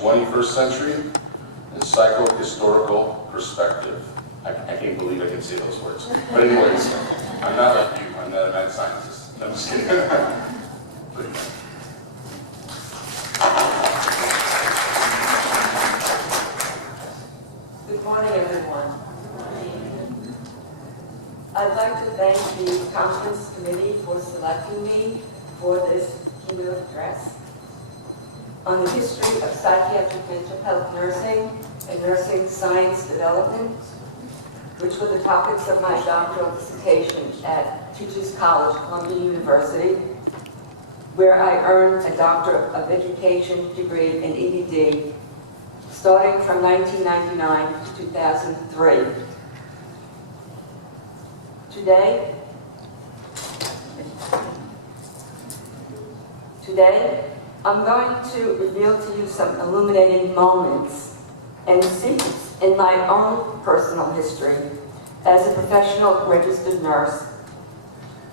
21st Century and Psychohistorical Perspective. I can't believe I can say those words. But anyways, I'm not like you, I'm not a mad scientist. No, I'm just kidding. But, good morning, everyone. I'd like to thank the conference committee for selecting me for this keynote address on the history of psychiatric mental health nursing and nursing science development, which were the topics of my doctoral dissertation at Teachers College, Columbia University, where I earned a Doctor of Education degree in EDD, starting from 1999 to 2003. Today, I'm going to reveal to you some illuminating moments and secrets in my own personal history as a professional registered nurse,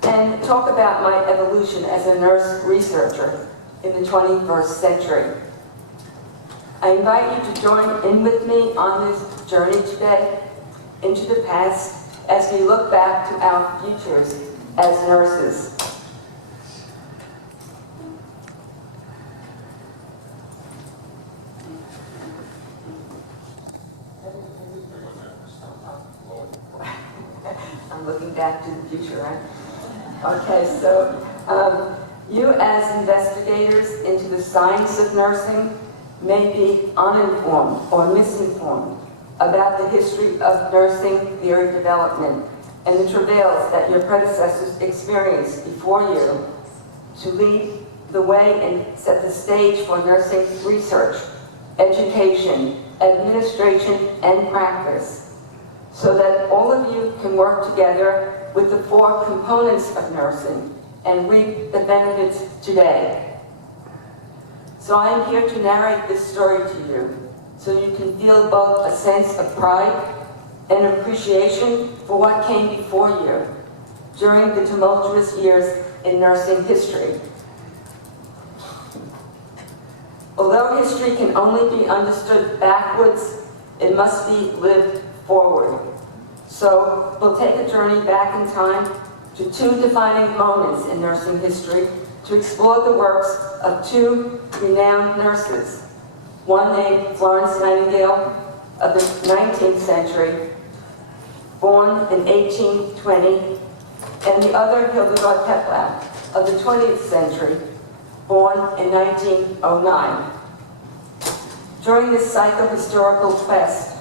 and talk about my evolution as a nurse researcher in the 21st century. I invite you to join in with me on this journey today into the past as we look back to our futures as nurses. I'm looking back to the future, right? Okay, so you as investigators into the science of nursing may be uninformed or misinformed about the history of nursing theory development and the travails that your predecessors experienced before you to lead the way and set the stage for nursing research, education, administration, and practice, so that all of you can work together with the four components of nursing and reap the benefits today. So I am here to narrate this story to you, so you can feel both a sense of pride and appreciation for what came before you during the tumultuous years in nursing history. Although history can only be understood backwards, it must be lived forward. So we'll take a journey back in time to two defining moments in nursing history to explore the works of two renowned nurses, one named Florence Nightingale of the 19th century, born in 1820, and the other Hildegard Keplach of the 20th century, born in 1909. During this psychohistorical quest,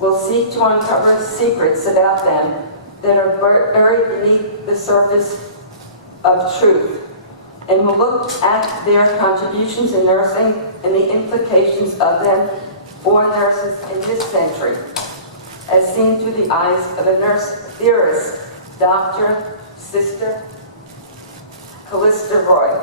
we'll seek to uncover secrets about them that are buried beneath the surface of truth, and we'll look at their contributions in nursing and the implications of them for nurses in this century, as seen through the eyes of a nurse theorist, Dr. Sister Callista Roy.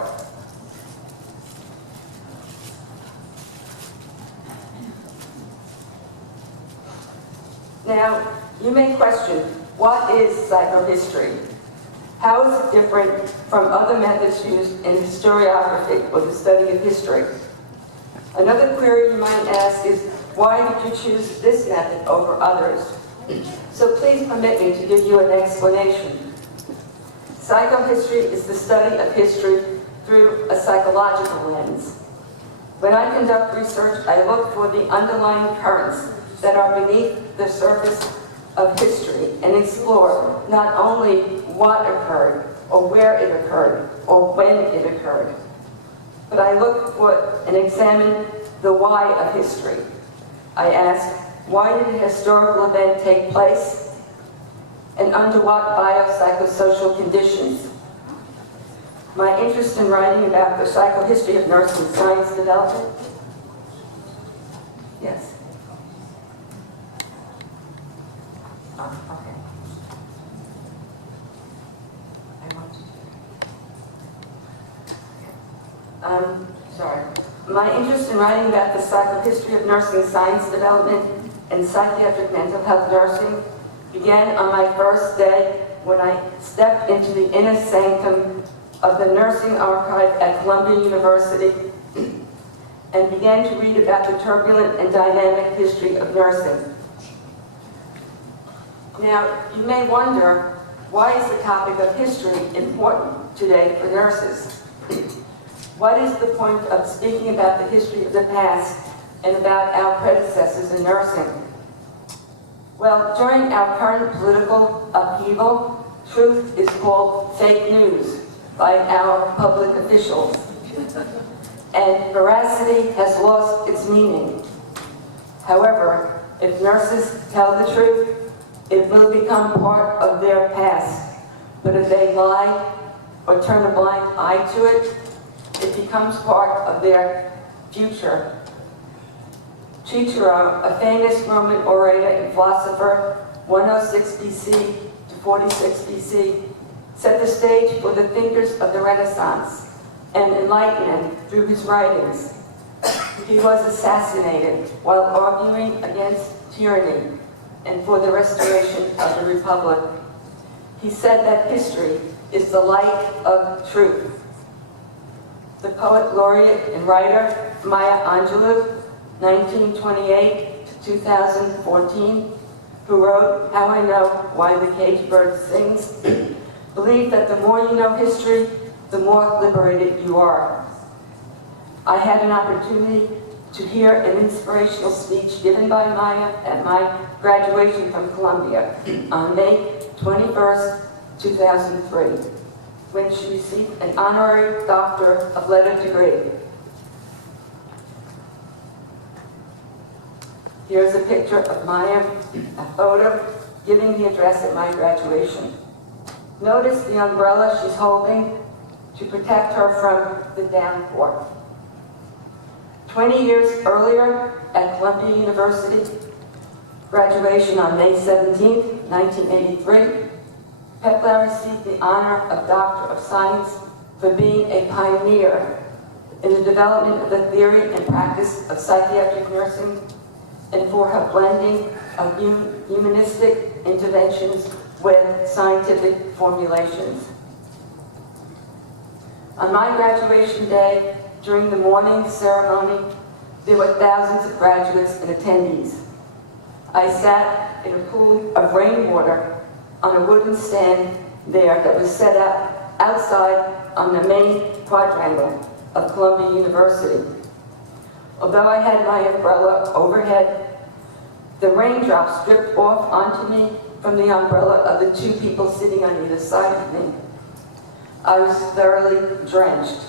Now, you may question, what is psychohistory? How is it different from other methods used in historiography or the study of history? Another query you might ask is, why did you choose this method over others? So please permit me to give you an explanation. Psychohistory is the study of history through a psychological lens. When I conduct research, I look for the underlying currents that are beneath the surface of history and explore not only what occurred, or where it occurred, or when it occurred, but I look for and examine the why of history. I ask, why did a historical event take place, and under what biopsychosocial conditions? My interest in writing about the psychohistory of nursing science development? Yes. Okay. I want to. Sorry. My interest in writing about the psychohistory of nursing science development and psychiatric mental health nursing began on my first day when I stepped into the inner sanctum of the nursing archive at Columbia University and began to read about the turbulent and dynamic history of nursing. Now, you may wonder, why is the topic of history important today for nurses? What is the point of speaking about the history of the past and about our predecessors in nursing? Well, during our current political upheaval, truth is called fake news by our public officials, and veracity has lost its meaning. However, if nurses tell the truth, it will become part of their past. But if they lie or turn a blind eye to it, it becomes part of their future. Cicero, a famous Roman orator and philosopher, 106 BC to 46 BC, set the stage for the thinkers of the Renaissance and Enlightenment through his writings. He was assassinated while arguing against tyranny and for the restoration of the Republic. He said that history is the light of truth. The poet laureate and writer Maya Angelou, 1928 to 2014, who wrote How I Know Why the Caged Bird Sings, believed that the more you know history, the more liberated you are. I had an opportunity to hear an inspirational speech given by Maya at my graduation from Columbia on May 21st, 2003, when she received an honorary Doctor of Letters degree. Here's a picture of Maya, a photo, giving the address at my graduation. Notice the umbrella she's holding to protect her from the downpour. 20 years earlier at Columbia University, graduation on May 17, 1983, Peplau received the honor of Doctor of Science for being a pioneer in the development of the theory and practice of psychiatric nursing and for her blending of humanistic interventions with scientific formulations. On my graduation day, during the morning ceremony, there were thousands of graduates and attendees. I sat in a pool of rainwater on a wooden stand there that was set up outside on the main quadrangle of Columbia University. Although I had my umbrella overhead, the raindrops dripped off onto me from the umbrella of the two people sitting on either side of me. I was thoroughly drenched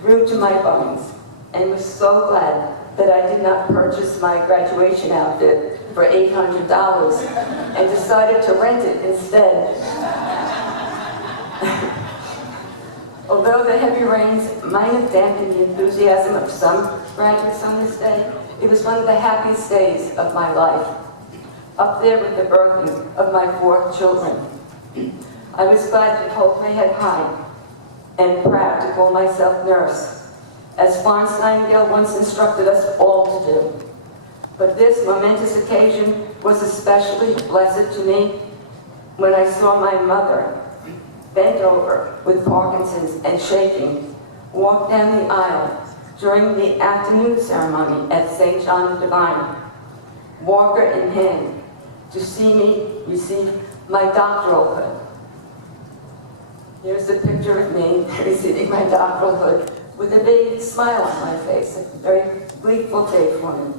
through to my bones and was so glad that I did not purchase my graduation outfit for $800 and decided to rent it instead. Although the heavy rains might have dampened the enthusiasm of some graduates on this day, it was one of the happiest days of my life, up there with the birthing of my 4 children. I was glad to hold my head high and proud to call myself nurse, as Florence Nightingale once instructed us all to do. But this momentous occasion was especially blessed to me when I saw my mother, bent over with Parkinson's and shaking, walk down the aisle during the afternoon ceremony at St. John the Divine, walker in hand, to see me receive my doctoral hood. Here's a picture of me receiving my doctoral hood with a big smile on my face, a very gleeful day for me.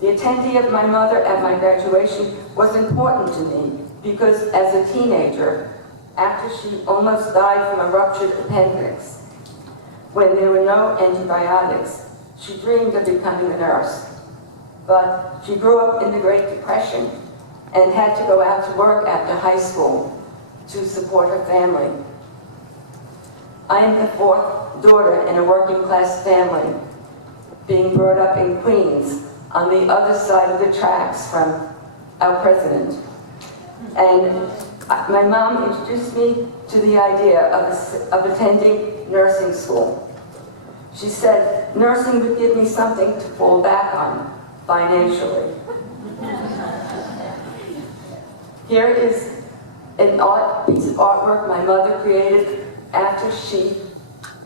The attendee of my mother at my graduation was important to me because as a teenager, after she almost died from a ruptured appendix, when there were no antibiotics, she dreamed of becoming a nurse. But she grew up in the Great Depression and had to go out to work after high school to support her family. I am the 4th daughter in a working class family, being brought up in Queens on the other side of the tracks from our president. And my mom introduced me to the idea of attending nursing school. She said nursing would give me something to fall back on financially. Here is an piece of artwork my mother created after she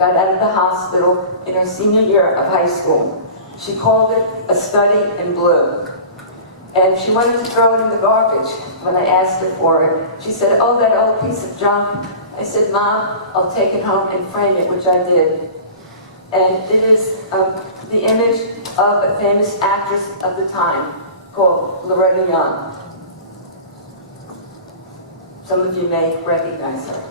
got out of the hospital in her senior year of high school. She called it A Study in Blue. And she wanted to throw it in the garbage when I asked her for it. She said, "Oh, that old piece of junk." I said, "Mom, I'll take it home and frame it," which I did. And it is the image of a famous actress of the time called Loretta Young. Some of you may recognize her.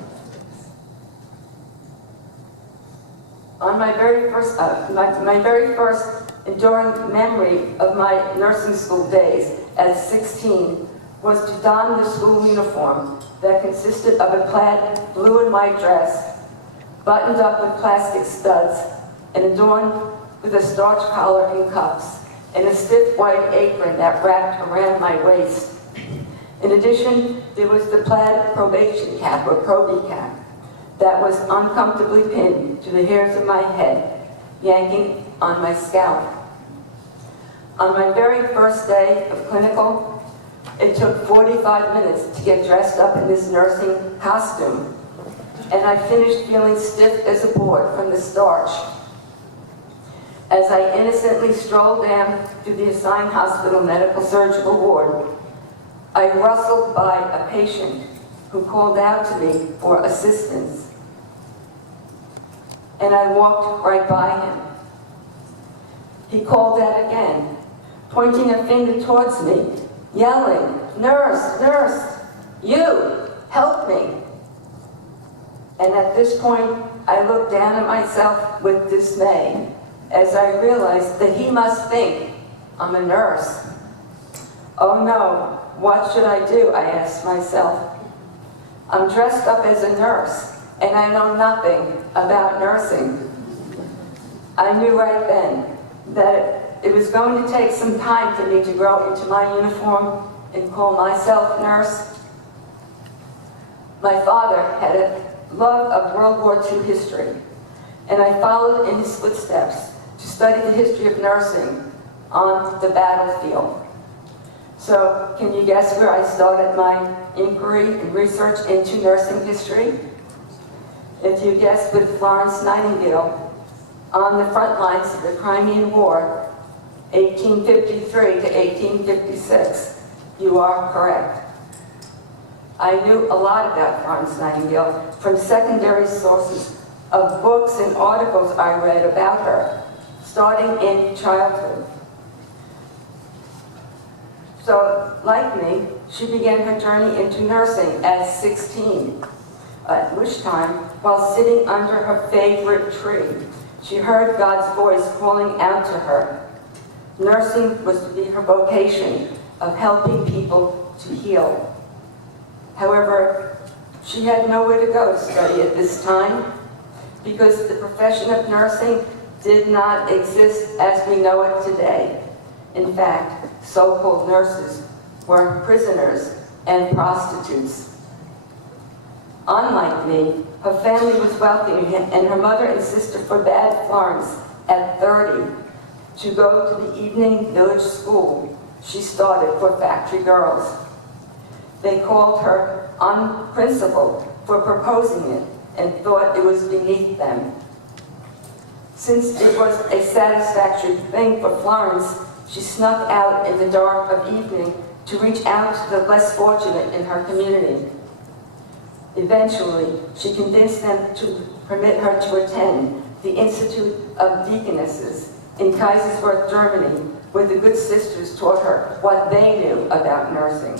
On my very first enduring memory of my nursing school days at 16 was to don the school uniform that consisted of a plaid blue and white dress, buttoned up with plastic studs, and adorned with a starch collar and cuffs, and a stiff white apron that wrapped around my waist. In addition, there was the plaid probation cap, or probie cap, that was uncomfortably pinned to the hairs of my head, yanking on my scalp. On my very first day of clinical, it took 45 minutes to get dressed up in this nursing costume, and I finished feeling stiff as a board from the starch. As I innocently strolled down to the assigned hospital medical surgical ward, I rustled by a patient who called out to me for assistance. And I walked right by him. He called out again, pointing a finger towards me, yelling, "Nurse, nurse, you, help me." And at this point, I looked down at myself with dismay as I realized that he must think I'm a nurse. Oh no, what should I do? I asked myself. I'm dressed up as a nurse, and I know nothing about nursing. I knew right then that it was going to take some time for me to grow into my uniform and call myself nurse. My father had a love of World War II history, and I followed in his footsteps to study the history of nursing on the battlefield. So, can you guess where I started my inquiry and research into nursing history? If you guessed, with Florence Nightingale on the front lines of the Crimean War, 1853 to 1856, you are correct. I knew a lot about Florence Nightingale from secondary sources of books and articles I read about her, starting in childhood. So, like me, she began her journey into nursing at 16, at which time, while sitting under her favorite tree, she heard God's voice calling out to her. Nursing was to be her vocation of helping people to heal. However, she had nowhere to go to study at this time because the profession of nursing did not exist as we know it today. In fact, so-called nurses were prisoners and prostitutes. Unlike me, her family was wealthy, and her mother and sister forbade Florence at 30 to go to the evening village school she started for factory girls. They called her unprincipled for proposing it and thought it was beneath them. Since it was a satisfactory thing for Florence, she snuck out in the dark of evening to reach out to the less fortunate in her community. Eventually, she convinced them to permit her to attend the Institute of Deaconesses in Kaiserswerth, Germany, where the good sisters taught her what they knew about nursing.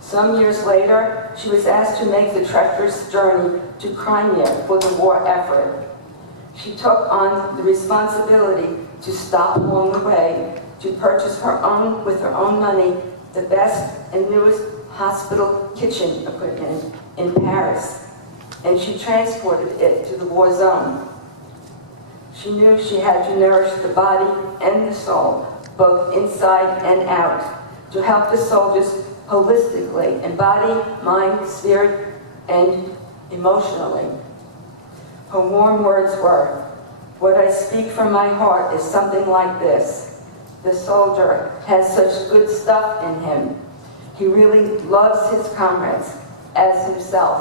Some years later, she was asked to make the treacherous journey to Crimea for the war effort. She took on the responsibility to stop along the way to purchase with her own money, the best and newest hospital kitchen equipment in Paris, and she transported it to the war zone. She knew she had to nourish the body and the soul, both inside and out, to help the soldiers holistically, in body, mind, spirit, and emotionally. Her warm words were, "What I speak from my heart is something like this. The soldier has such good stuff in him. He really loves his comrades as himself."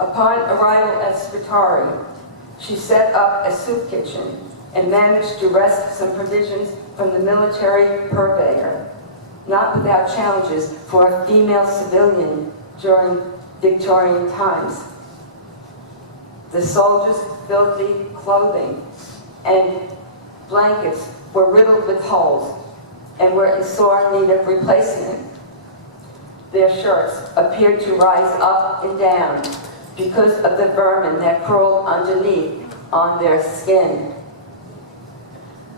Upon arrival at Scutari, she set up a soup kitchen and managed to wrest some provisions from the military purveyor, not without challenges for a female civilian during Victorian times. The soldiers' filthy clothing and blankets were riddled with holes and were in sore need of replacement. Their shirts appeared to rise up and down because of the vermin that crawled underneath on their skin.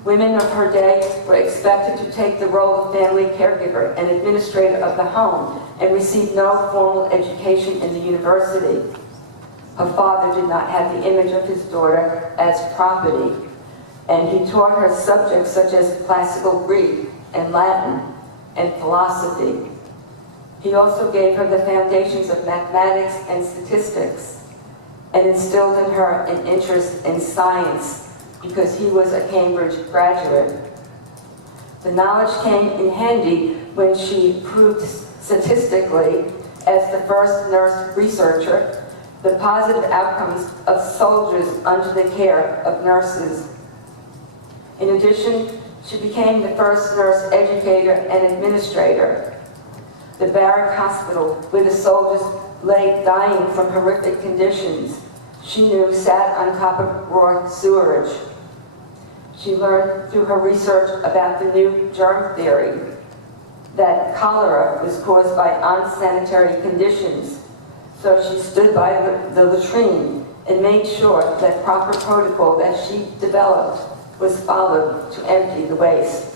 Women of her day were expected to take the role of family caregiver and administrator of the home and received no formal education in the university. Her father did not have the image of his daughter as property, and he taught her subjects such as classical Greek and Latin and philosophy. He also gave her the foundations of mathematics and statistics and instilled in her an interest in science because he was a Cambridge graduate. The knowledge came in handy when she proved statistically, as the first nurse researcher, the positive outcomes of soldiers under the care of nurses. In addition, she became the first nurse educator and administrator. The barrack hospital, where the soldiers lay dying from horrific conditions, she knew sat on top of raw sewerage. She learned through her research about the new germ theory that cholera was caused by unsanitary conditions. So she stood by the latrine and made sure that proper protocol that she developed was followed to empty the waste.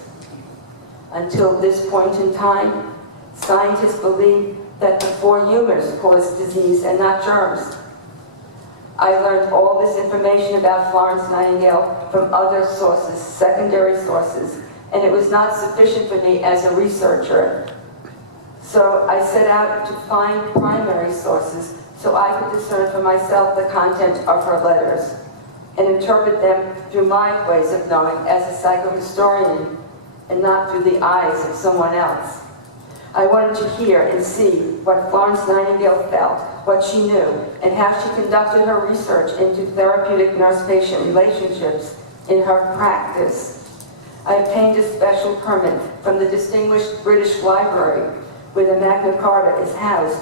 Until this point in time, scientists believe that the four humors cause disease and not germs. I learned all this information about Florence Nightingale from other sources, secondary sources, and it was not sufficient for me as a researcher. So I set out to find primary sources so I could discern for myself the content of her letters and interpret them through my ways of knowing as a psychohistorian and not through the eyes of someone else. I wanted to hear and see what Florence Nightingale felt, what she knew, and how she conducted her research into therapeutic nurse-patient relationships in her practice. I obtained a special permit from the Distinguished British Library, where the Magna Carta is housed,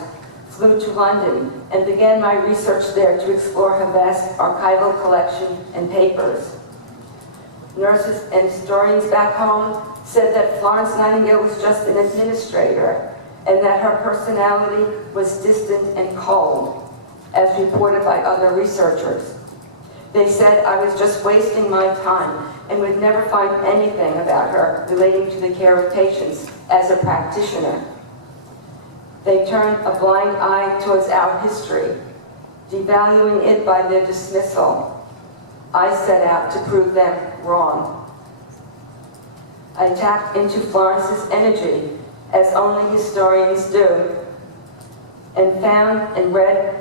flew to London, and began my research there to explore her vast archival collection and papers. Nurses and historians back home said that Florence Nightingale was just an administrator and that her personality was distant and cold, as reported by other researchers. They said I was just wasting my time and would never find anything about her relating to the care of patients as a practitioner. They turned a blind eye towards our history, devaluing it by their dismissal. I set out to prove them wrong. I tapped into Florence's energy, as only historians do, and found and read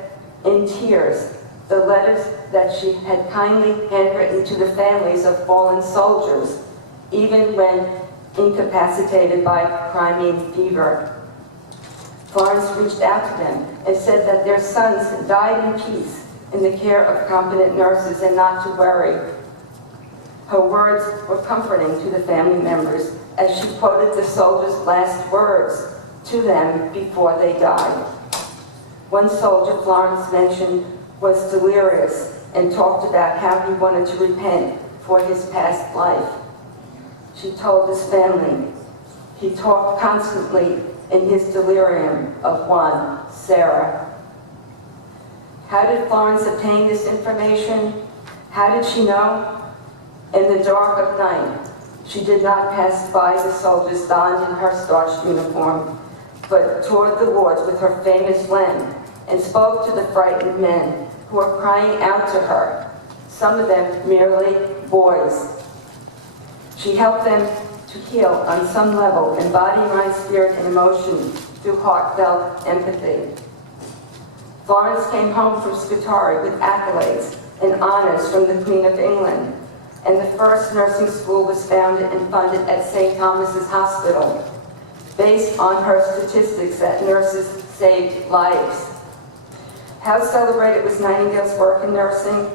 in tears the letters that she had kindly handwritten to the families of fallen soldiers, even when incapacitated by Crimean fever. Florence reached out to them and said that their sons died in peace in the care of competent nurses and not to worry. Her words were comforting to the family members as she quoted the soldiers' last words to them before they died. One soldier Florence mentioned was delirious and talked about how he wanted to repent for his past life. She told his family he talked constantly in his delirium of one, Sarah. How did Florence obtain this information? How did she know? In the dark of night, she did not pass by the soldiers donned in her starched uniform, but toured the wards with her famous lamp and spoke to the frightened men who were crying out to her, some of them merely boys. She helped them to heal on some level in body, mind, spirit, and emotion through heartfelt empathy. Florence came home from Scutari with accolades and honors from the Queen of England, and the first nursing school was founded and funded at St. Thomas's Hospital, based on her statistics that nurses saved lives. How celebrated was Nightingale's work in nursing?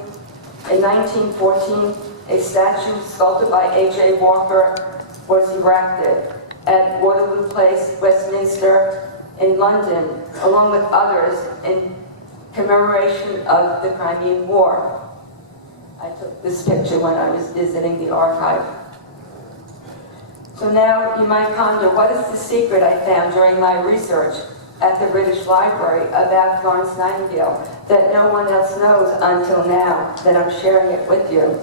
In 1914, a statue sculpted by A.J. Walker was erected at Waterloo Place, Westminster, in London, along with others in commemoration of the Crimean War. I took this picture when I was visiting the archive. So now you might ponder, what is the secret I found during my research at the British Library about Florence Nightingale that no one else knows until now that I'm sharing it with you?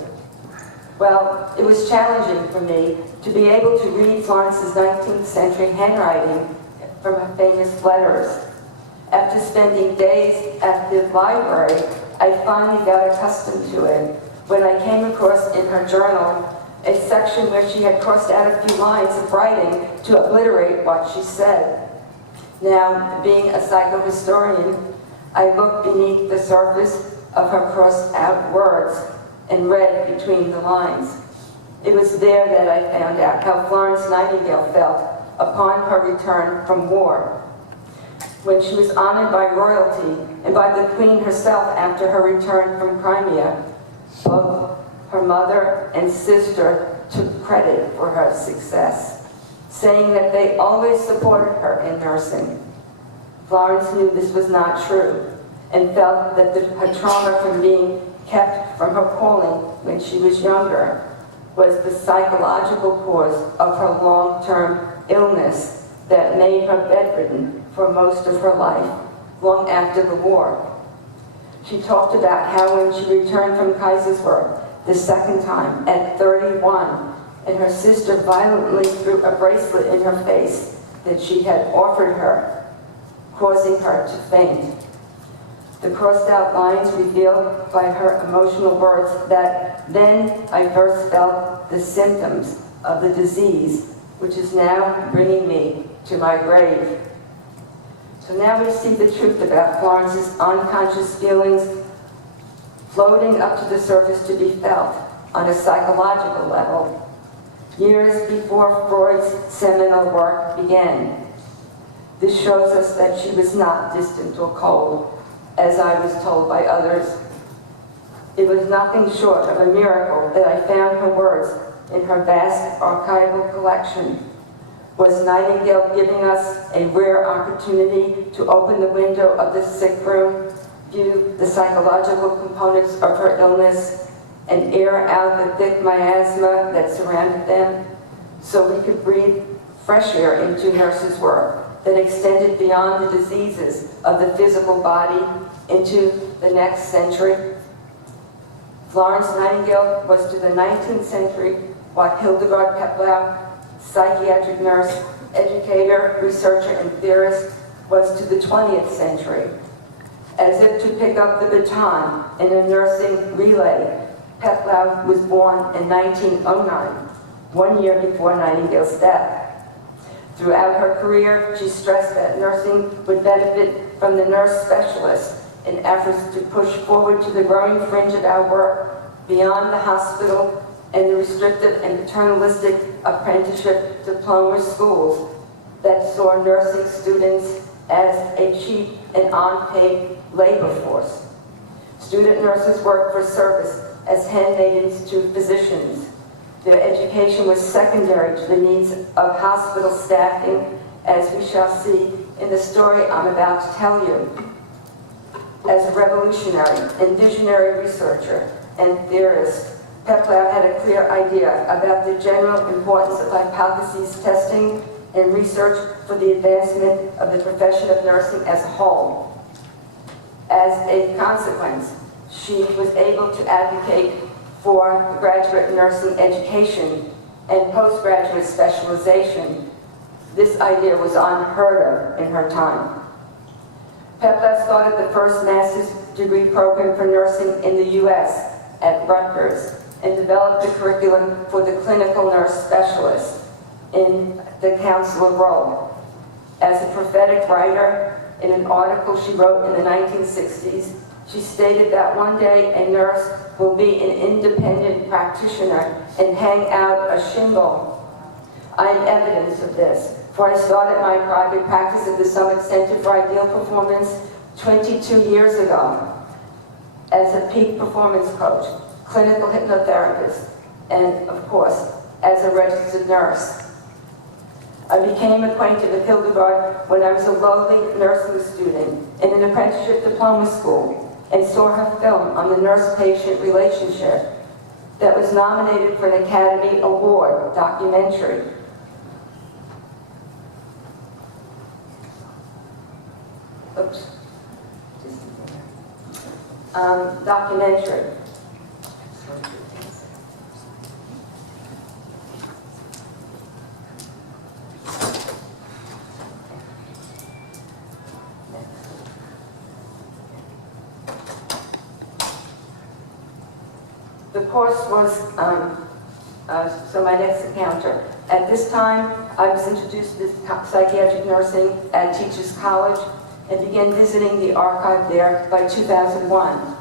Well, it was challenging for me to be able to read Florence's 19th century handwriting from her famous letters. After spending days at the library, I finally got accustomed to it when I came across in her journal a section where she had crossed out a few lines of writing to obliterate what she said. Now, being a psychohistorian, I looked beneath the surface of her crossed out words and read between the lines. It was there that I found out how Florence Nightingale felt upon her return from war, when she was honored by royalty and by the Queen herself after her return from Crimea. Both her mother and sister took credit for her success, saying that they always supported her in nursing. Florence knew this was not true and felt that her trauma from being kept from her calling when she was younger was the psychological cause of her long-term illness that made her bedridden for most of her life, long after the war. She talked about how when she returned from Kaiserswerth the second time at 31, and her sister violently threw a bracelet in her face that she had offered her, causing her to faint. The crossed out lines revealed by her emotional words that then I first felt the symptoms of the disease, which is now bringing me to my grave. So now we see the truth about Florence's unconscious feelings floating up to the surface to be felt on a psychological level, years before Freud's seminal work began. This shows us that she was not distant or cold, as I was told by others. It was nothing short of a miracle that I found her words in her vast archival collection. Was Nightingale giving us a rare opportunity to open the window of the sick room, view the psychological components of her illness, and air out the thick miasma that surrounded them, so we could breathe fresh air into nurses' work that extended beyond the diseases of the physical body into the next century? Florence Nightingale was to the 19th century what Hildegard Peplau, psychiatric nurse, educator, researcher, and theorist, was to the 20th century. As if to pick up the baton in a nursing relay, Peplau was born in 1909, 1 year before Nightingale's death. Throughout her career, she stressed that nursing would benefit from the nurse specialist in efforts to push forward to the growing fringe of our work beyond the hospital and the restrictive and paternalistic apprenticeship diploma schools that saw nursing students as a cheap and unpaid labor force. Student nurses worked for service as handmaidens to physicians. Their education was secondary to the needs of hospital staffing, as we shall see in the story I'm about to tell you. As a revolutionary and visionary researcher and theorist, Peplau had a clear idea about the general importance of hypothesis testing and research for the advancement of the profession of nursing as a whole. As a consequence, she was able to advocate for graduate nursing education and postgraduate specialization. This idea was unheard of in her time. Peplau started the first master's degree program for nursing in the U.S. at Rutgers and developed the curriculum for the clinical nurse specialist in the counselor role. As a prophetic writer, in an article she wrote in the 1960s, she stated that one day a nurse will be an independent practitioner and hang out a shingle. I am evidence of this, for I started my private practice at the Summit Center for Ideal Performance 22 years ago as a peak performance coach, clinical hypnotherapist, and of course, as a registered nurse. I became acquainted with Hildegard when I was a lowly nursing student in an apprenticeship diploma school and saw her film on the nurse-patient relationship that was nominated for an Academy Award documentary. Oops. Documentary. The course was, so my next encounter. At this time, I was introduced to psychiatric nursing at Teachers College and began visiting the archive there by 2001.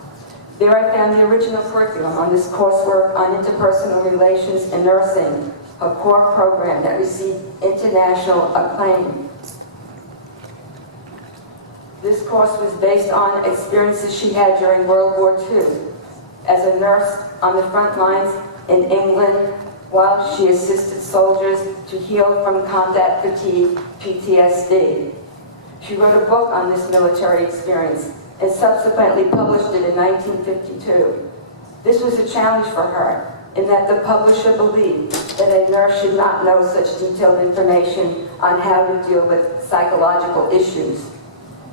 There I found the original curriculum on this coursework on interpersonal relations in nursing, a core program that received international acclaim. This course was based on experiences she had during World War II as a nurse on the front lines in England while she assisted soldiers to heal from combat fatigue, PTSD. She wrote a book on this military experience and subsequently published it in 1952. This was a challenge for her in that the publisher believed that a nurse should not know such detailed information on how to deal with psychological issues.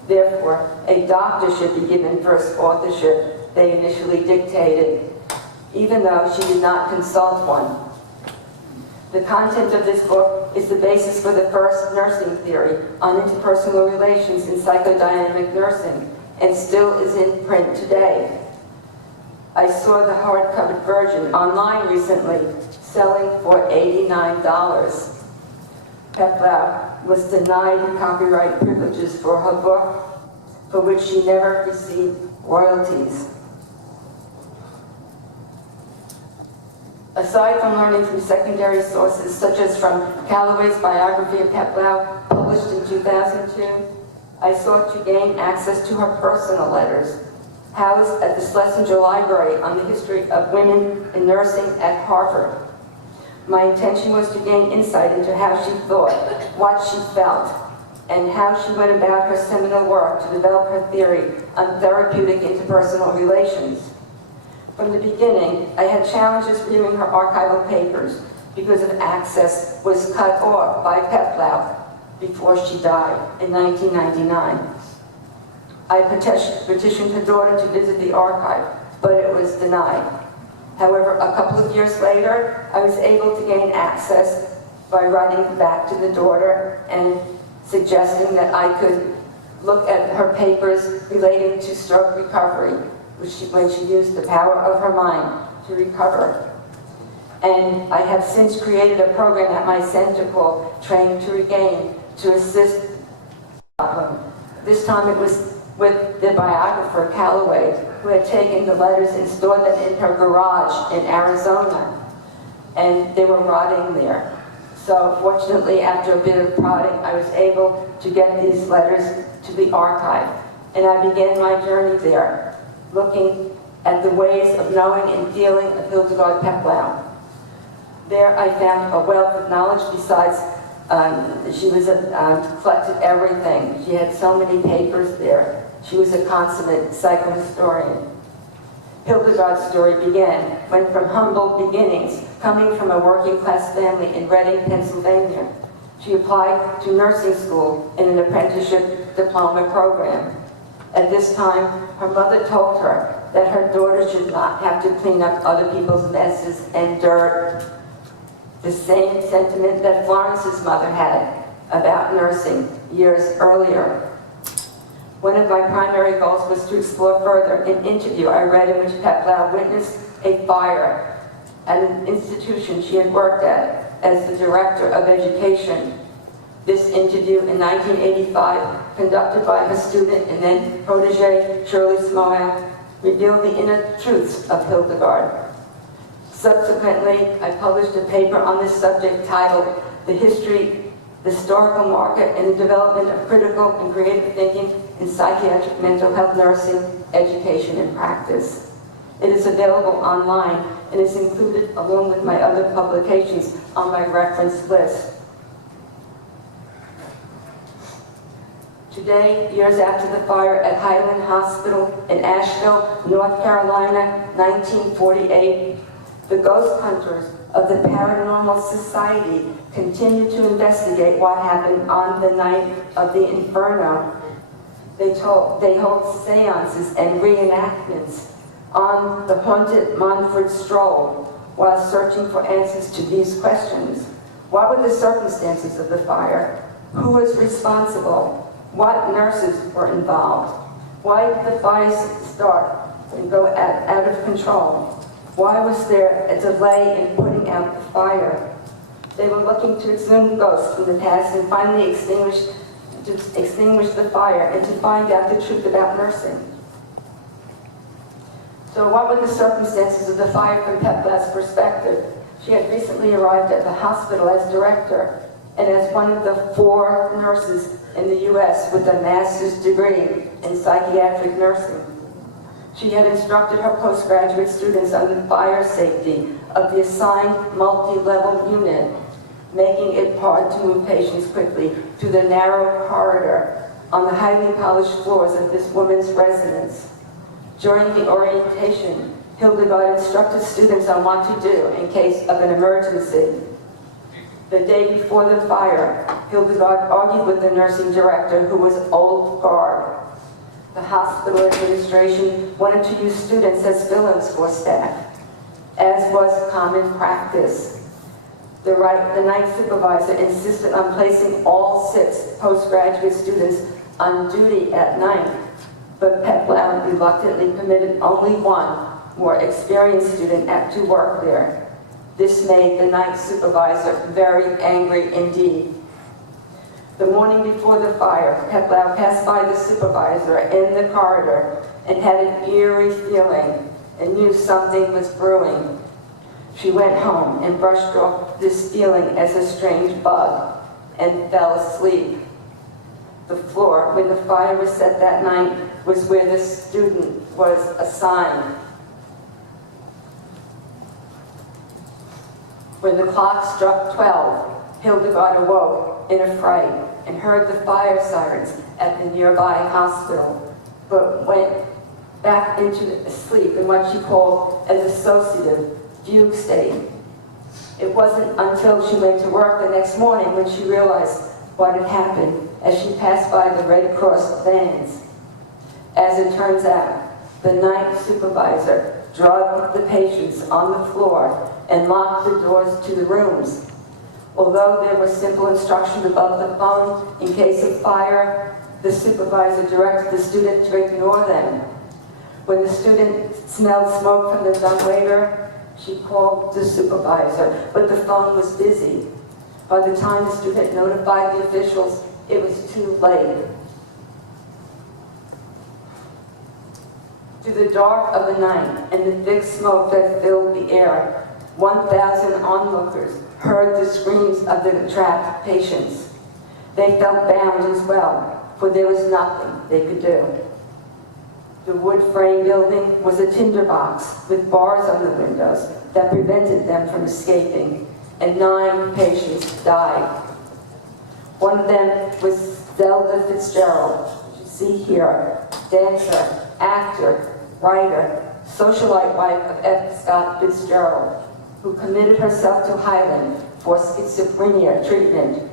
Therefore, a doctor should be given first authorship, they initially dictated, even though she did not consult one. The content of this book is the basis for the first nursing theory on interpersonal relations in psychodynamic nursing, and still is in print today. I saw the hardcover version online recently, selling for $89. Peplau was denied copyright privileges for her book, for which she never received royalties. Aside from learning from secondary sources, such as from Calloway's biography of Peplau, published in 2002, I sought to gain access to her personal letters, housed at the Schlesinger Library on the history of women in nursing at Harvard. My intention was to gain insight into how she thought, what she felt, and how she went about her seminal work to develop her theory on therapeutic interpersonal relations. From the beginning, I had challenges viewing her archival papers because of access was cut off by Peplau before she died in 1999. I petitioned her daughter to visit the archive, but it was denied. However, a couple of years later, I was able to gain access by writing back to the daughter and suggesting that I could look at her papers relating to stroke recovery, when she used the power of her mind to recover. And I have since created a program at my center called Train to Regain to assist. This time it was with the biographer Calloway, who had taken the letters and stored them in her garage in Arizona, and they were rotting there. So fortunately, after a bit of prodding, I was able to get these letters to the archive, and I began my journey there, looking at the ways of knowing and dealing with Hildegard Peplau. There I found a wealth of knowledge besides, she was collected everything. She had so many papers there. She was a consummate psychohistorian. Hildegard's story began when, from humble beginnings, coming from a working-class family in Reading, Pennsylvania, she applied to nursing school in an apprenticeship diploma program. At this time, her mother told her that her daughter should not have to clean up other people's messes and dirt. The same sentiment that Florence's mother had about nursing years earlier. One of my primary goals was to explore further an interview I read in which Peplau witnessed a fire at an institution she had worked at as the director of education. This interview in 1985, conducted by her student and then protege Shirley Smoak, revealed the inner truths of Hildegard. Subsequently, I published a paper on this subject titled The History the historical market, and the development of critical and creative thinking in psychiatric mental health nursing, education, and practice. It is available online and is included along with my other publications on my reference list. Today, years after the fire at Highland Hospital in Asheville, North Carolina, 1948, the ghost hunters of the Paranormal Society continue to investigate what happened on the night of the Inferno. They hold seances and reenactments on the haunted Montford Stroll while searching for answers to these questions. What were the circumstances of the fire? Who was responsible? What nurses were involved? Why did the fire start and go out of control? Why was there a delay in putting out the fire? They were looking to exhume ghosts from the past and finally extinguish the fire and to find out the truth about nursing. So what were the circumstances of the fire from Peplat's perspective? She had recently arrived at the hospital as director and as one of the 4 nurses in the U.S. with a master's degree in psychiatric nursing. She had instructed her postgraduate students on the fire safety of the assigned multi-level unit, making it hard to move patients quickly through the narrow corridor on the highly polished floors of this woman's residence. During the orientation, Hildegard instructed students on what to do in case of an emergency. The day before the fire, Hildegard argued with the nursing director, who was old guard. The hospital administration wanted to use students as fill-ins for staff, as was common practice. The night supervisor insisted on placing all 6 postgraduate students on duty at night, but Peplau reluctantly permitted only one more experienced student to work there. This made the night supervisor very angry indeed. The morning before the fire, Peplau passed by the supervisor in the corridor and had an eerie feeling and knew something was brewing. She went home and brushed off this feeling as a strange bug and fell asleep. The floor where the fire was set that night was where the student was assigned. When the clock struck 12, Hildegard awoke in a fright and heard the fire sirens at the nearby hospital, but went back into sleep in what she called a dissociative fugue state. It wasn't until she went to work the next morning when she realized what had happened as she passed by the Red Cross vans. As it turns out, the night supervisor drugged the patients on the floor and locked the doors to the rooms. Although there was simple instructions above the phone in case of fire, the supervisor directed the student to ignore them. When the student smelled smoke from the dumbwaiter, she called the supervisor, but the phone was busy. By the time the student notified the officials, it was too late. Through the dark of the night and the thick smoke that filled the air, 1,000 onlookers heard the screams of the trapped patients. They felt bound as well, for there was nothing they could do. The wood frame building was a tinderbox with bars on the windows that prevented them from escaping, and 9 patients died. One of them was Zelda Fitzgerald, which you see here, dancer, actor, writer, socialite wife of F. Scott Fitzgerald, who committed herself to Highland for schizophrenia treatment.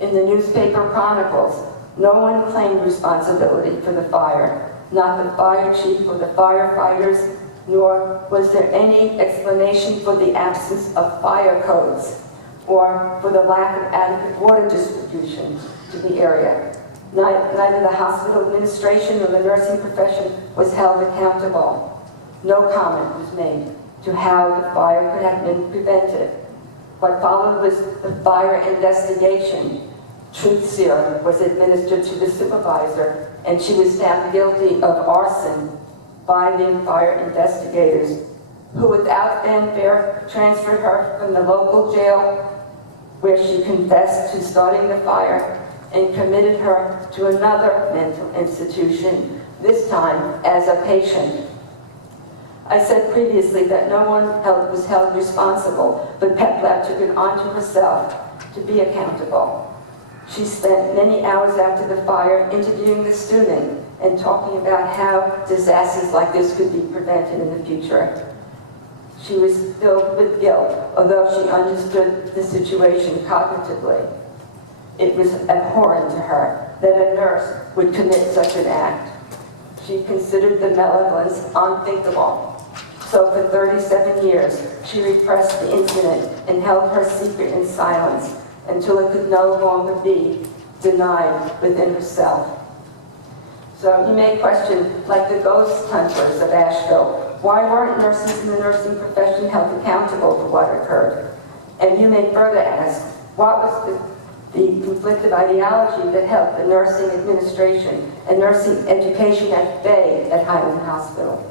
In the newspaper chronicles, no one claimed responsibility for the fire, not the fire chief or the firefighters, nor was there any explanation for the absence of fire codes or for the lack of adequate water distribution to the area. Neither the hospital administration nor the nursing profession was held accountable. No comment was made to how the fire could have been prevented. What followed was the fire investigation. Truth serum was administered to the supervisor, and she was found guilty of arson by the fire investigators, who without fanfare transferred her from the local jail where she confessed to starting the fire and committed her to another mental institution, this time as a patient. I said previously that no one was held responsible, but Peplau took it onto herself to be accountable. She spent many hours after the fire interviewing the student and talking about how disasters like this could be prevented in the future. She was filled with guilt, although she understood the situation cognitively. It was abhorrent to her that a nurse would commit such an act. She considered the malevolence unthinkable. So for 37 years, she repressed the incident and held her secret in silence until it could no longer be denied within herself. So you may question, like the ghost hunters of Asheville, why weren't nurses in the nursing profession held accountable for what occurred? And you may further ask, what was the conflicted ideology that held the nursing administration and nursing education at bay at Highland Hospital?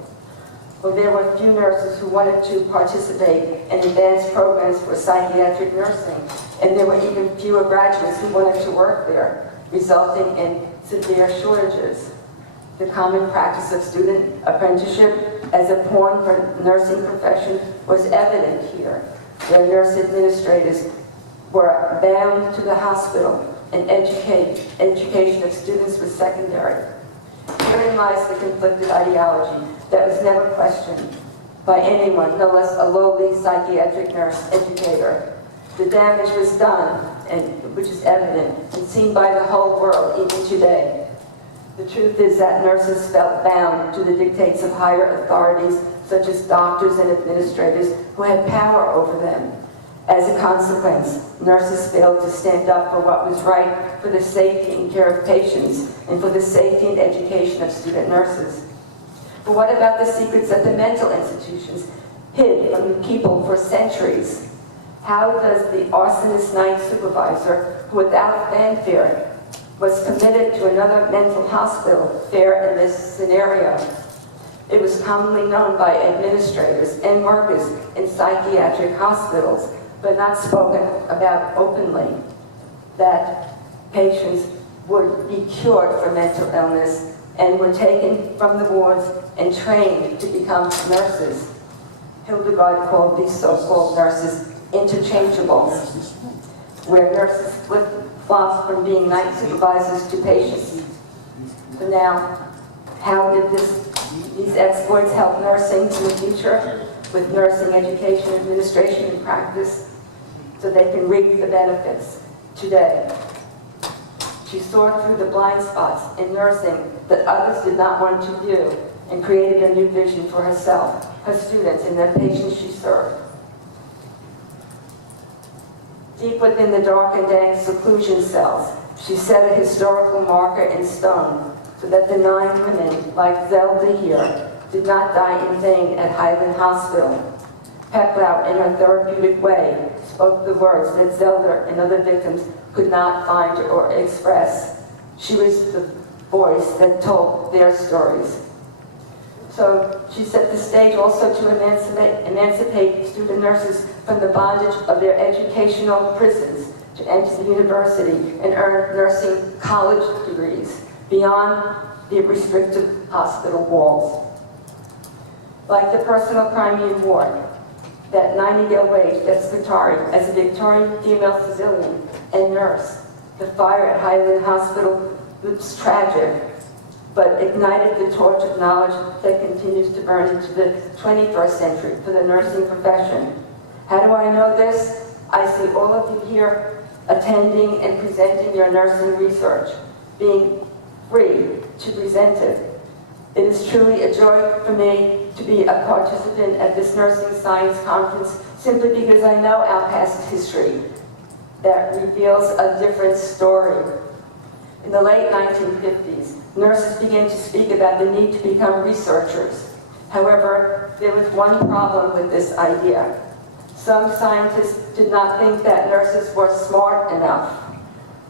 Well, there were few nurses who wanted to participate in advanced programs for psychiatric nursing, and there were even fewer graduates who wanted to work there, resulting in severe shortages. The common practice of student apprenticeship as a pawn for the nursing profession was evident here, where nurse administrators were bound to the hospital and education of students was secondary. Herein lies the conflicted ideology that was never questioned by anyone, no less a lowly psychiatric nurse educator. The damage was done, and which is evident and seen by the whole world even today. The truth is that nurses felt bound to the dictates of higher authorities, such as doctors and administrators who had power over them. As a consequence, nurses failed to stand up for what was right for the safety and care of patients and for the safety and education of student nurses. But what about the secrets that the mental institutions hid from the people for centuries? How does the arsonist night supervisor, who without fanfare was committed to another mental hospital, fare in this scenario? It was commonly known by administrators and workers in psychiatric hospitals, but not spoken about openly, that patients would be cured for mental illness and were taken from the wards and trained to become nurses. Hildegard called these so-called nurses interchangeable, where nurses flip-flopped from being night supervisors to patients. So now, how did these exploits help nursing in the future with nursing education, administration, and practice so they can reap the benefits today? She saw through the blind spots in nursing that others did not want to view and created a new vision for herself, her students, and the patients she served. Deep within the dark and dank seclusion cells, she set a historical marker in stone so that the 9 women, like Zelda here, did not die in vain at Highland Hospital. Peplau, in her therapeutic way, spoke the words that Zelda and other victims could not find or express. She was the voice that told their stories. So she set the stage also to emancipate student nurses from the bondage of their educational prisons to enter the university and earn nursing college degrees beyond the restrictive hospital walls. Like the personal crime ward, that Nightingale waged at Scutari as a Victorian female Sicilian and nurse. The fire at Highland Hospital was tragic, but ignited the torch of knowledge that continues to burn into the 21st century for the nursing profession. How do I know this? I see all of you here attending and presenting your nursing research, being free to present it. It is truly a joy for me to be a participant at this nursing science conference simply because I know our past history that reveals a different story. In the late 1950s, nurses began to speak about the need to become researchers. However, there was one problem with this idea. Some scientists did not think that nurses were smart enough.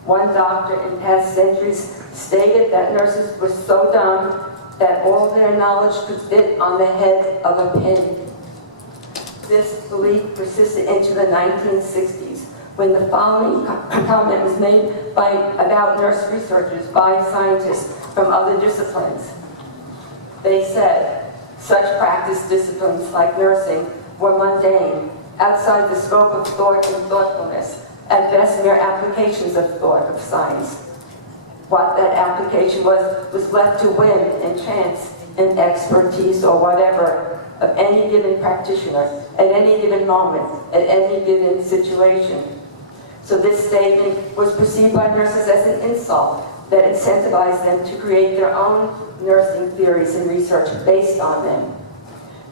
One doctor in past centuries stated that nurses were so dumb that all their knowledge could fit on the head of a pin. This belief persisted into the 1960s, when the following comment was made about nurse researchers by scientists from other disciplines. They said, such practice disciplines like nursing were mundane, outside the scope of thought and thoughtfulness, at best mere applications of thought, of science. What that application was left to whim and chance and expertise or whatever of any given practitioner, at any given moment, at any given situation. So this statement was perceived by nurses as an insult that incentivized them to create their own nursing theories and research based on them.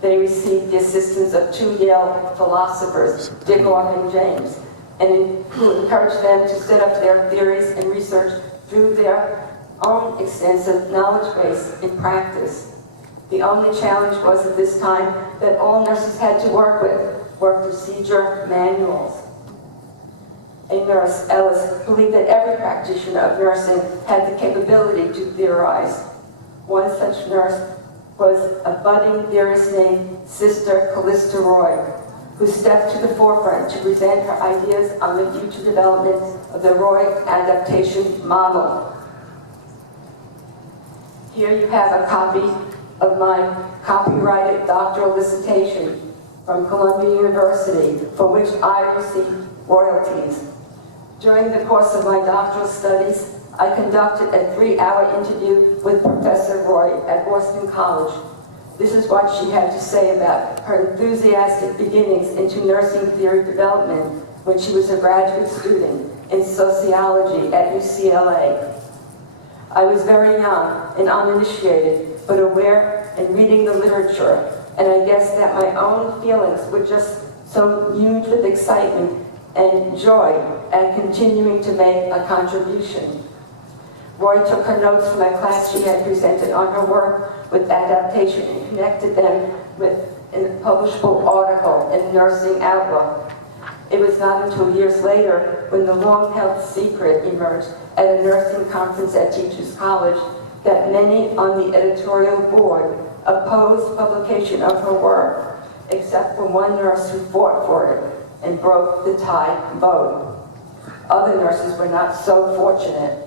They received the assistance of two Yale philosophers, Dickoff and James, and who encouraged them to set up their theories and research through their own extensive knowledge base in practice. The only challenge was at this time that all nurses had to work with were procedure manuals. A nurse, Ellis, believed that every practitioner of nursing had the capability to theorize. One such nurse was a budding theorist named Sister Callista Roy, who stepped to the forefront to present her ideas on the future development of the Roy adaptation model. Here you have a copy of my copyrighted doctoral dissertation from Columbia University, for which I received royalties. During the course of my doctoral studies, I conducted a 3-hour interview with Professor Roy at Boston College. This is what she had to say about her enthusiastic beginnings into nursing theory development when she was a graduate student in sociology at UCLA. I was very young and uninitiated, but aware and reading the literature, and I guess that my own feelings were just so huge with excitement and joy at continuing to make a contribution. Roy took her notes from a class she had presented on her work with adaptation and connected them with a publishable article in Nursing Outlook. It was not until years later, when the long-held secret emerged at a nursing conference at Teachers College, that many on the editorial board opposed publication of her work, except for one nurse who fought for it and broke the tie vote. Other nurses were not so fortunate.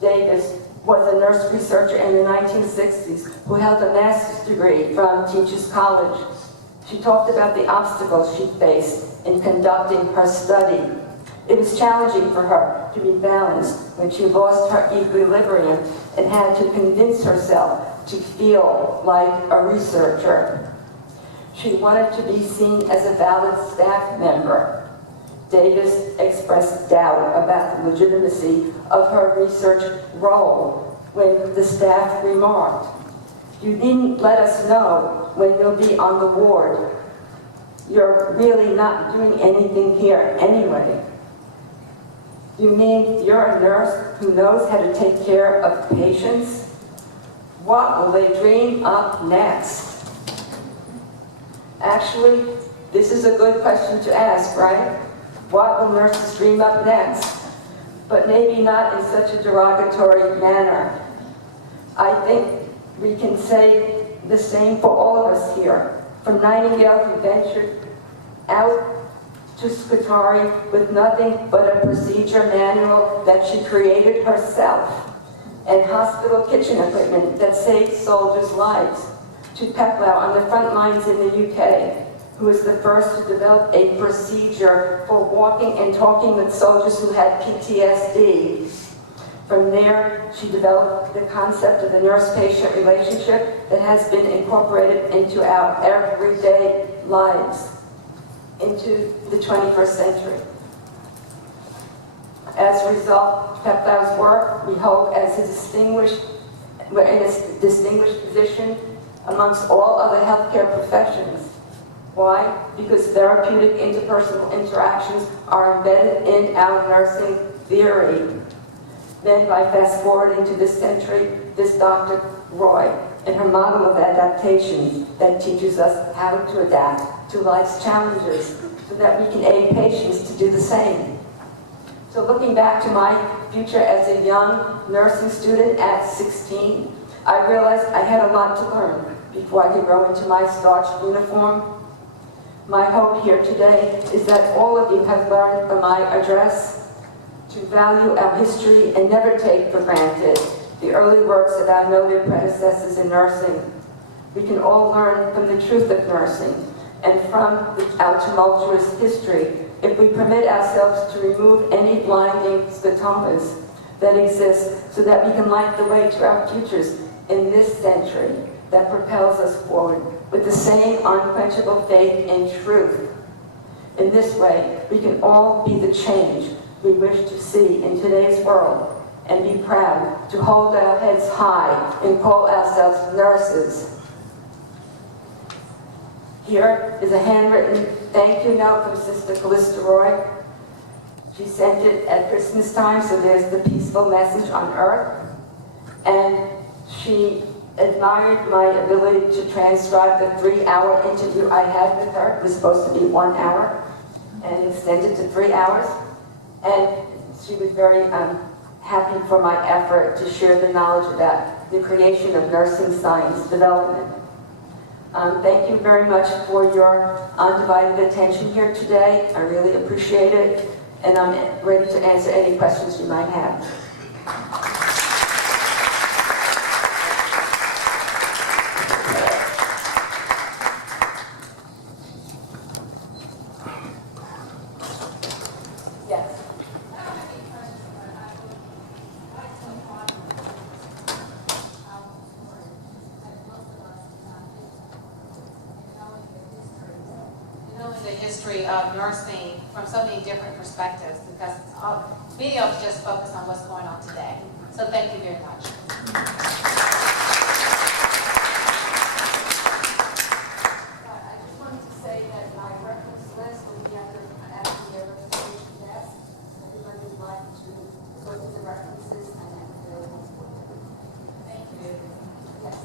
Davis was a nurse researcher in the 1960s who held a master's degree from Teachers College. She talked about the obstacles she faced in conducting her study. It was challenging for her to be balanced when she lost her equilibrium and had to convince herself to feel like a researcher. She wanted to be seen as a valid staff member. Davis expressed doubt about the legitimacy of her research role when the staff remarked, "You needn't let us know when you'll be on the ward. You're really not doing anything here anyway." "You mean you're a nurse who knows how to take care of patients? What will they dream up next?" Actually, this is a good question to ask, right? What will nurses dream up next? But maybe not in such a derogatory manner. I think we can say the same for all of us here. From Nightingale, who ventured out to Scutari with nothing but a procedure manual that she created herself, and hospital kitchen equipment that saved soldiers' lives, to Peplau on the front lines in the UK, who was the first to develop a procedure for walking and talking with soldiers who had PTSD. From there, she developed the concept of the nurse-patient relationship that has been incorporated into our everyday lives, into the 21st century. As a result, Peplau's work, we hope, we're in a distinguished position amongst all other healthcare professions. Why? Because therapeutic interpersonal interactions are embedded in our nursing theory. Then, by fast-forwarding to this century, this Dr. Roy and her model of adaptation that teaches us how to adapt to life's challenges so that we can aid patients to do the same. So looking back to my future as a young nursing student at 16, I realized I had a lot to learn before I could grow into my starched uniform. My hope here today is that all of you have learned from my address to value our history and never take for granted the early works of our noted predecessors in nursing. We can all learn from the truth of nursing and from our tumultuous history if we permit ourselves to remove any blinding stigmas that exist so that we can light the way to our futures in this century that propels us forward with the same unquenchable faith in truth. In this way, we can all be the change we wish to see in today's world and be proud to hold our heads high and call ourselves nurses. Here is a handwritten thank you note from Sister Callista Roy. She sent it at Christmas time, so there's the peaceful message on earth. And she admired my ability to transcribe the 3-hour interview I had with her. It was supposed to be 1 hour and extended to 3 hours. And she was very happy for my effort to share the knowledge about the creation of nursing science development. Thank you very much for your undivided attention here today. I really appreciate it, and I'm ready to answer any questions you might have. Yes. The history of nursing from so many different perspectives, because videos just focus on what's going on today. So thank you very much. I just wanted to say that my reference list will be at the registration desk. Everybody would like to look at the references and then available for them. Thank you. Yes.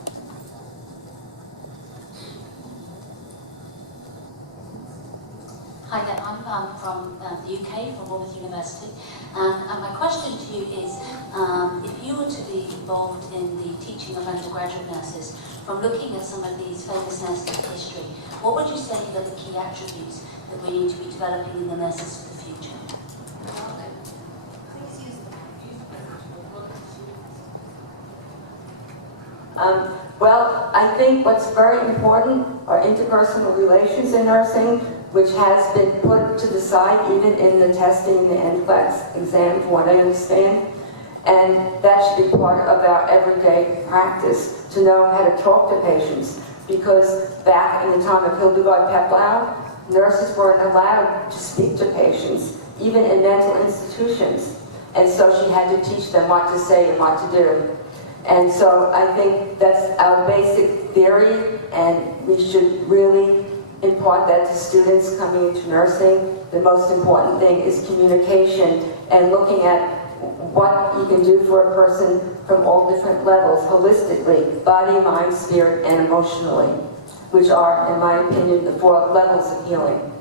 Hi there, I'm from the UK, from Bournemouth University, and my question to you is, if you were to be involved in the teaching of undergraduate nurses, from looking at some of these famous nurses of history, what would you say are the key attributes that we need to be developing in the nurses for the future? Well, I think what's very important are interpersonal relations in nursing, which has been put to the side even in the testing, the NCLEX exam, from what I understand. And that should be part of our everyday practice, to know how to talk to patients. Because back in the time of Hildegard Peplau, nurses weren't allowed to speak to patients, even in mental institutions. And so she had to teach them what to say and what to do. And so I think that's our basic theory, and we should really impart that to students coming into nursing. The most important thing is communication and looking at what you can do for a person from all different levels, holistically, body, mind, spirit, and emotionally, which are, in my opinion, the 4 levels of healing.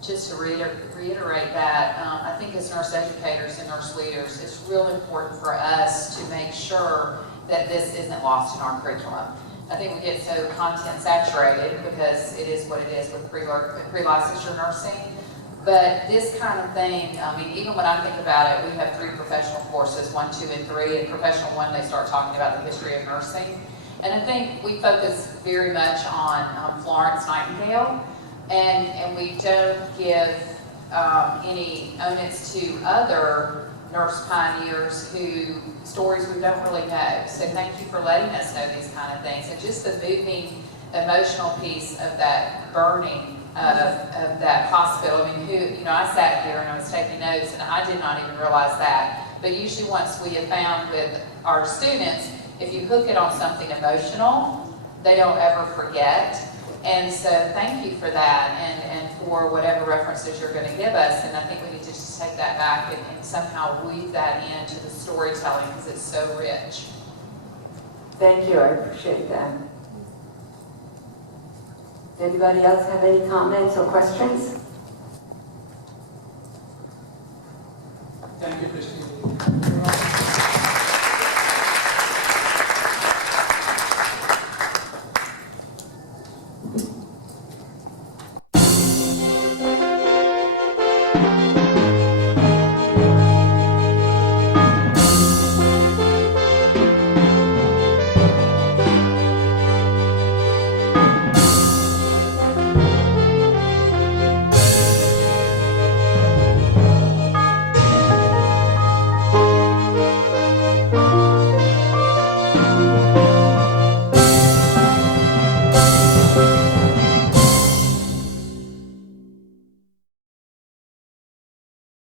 Just to reiterate that, I think as nurse educators and nurse leaders, it's real important for us to make sure that this isn't lost in our curriculum. I think we get so content saturated because it is what it is with pre-licensure nursing. But this kind of thing, I mean, even when I think about it, we have 3 professional courses, 1, 2, and 3. In professional 1, they start talking about the history of nursing. And I think we focus very much on Florence Nightingale, and we don't give any onus to other nurse pioneers who stories we don't really know. So thank you for letting us know these kind of things. And just the moving, emotional piece of that burning of that hospital. I mean, I sat here and I was taking notes, and I did not even realize that. But usually once we have found with our students, if you hook it on something emotional, they don't ever forget. And so thank you for that, and for whatever references you're going to give us. And I think we need to just take that back and somehow weave that into the storytelling, because it's so rich. Thank you, I appreciate that. Does anybody else have any comments or questions? Thank you, Mr.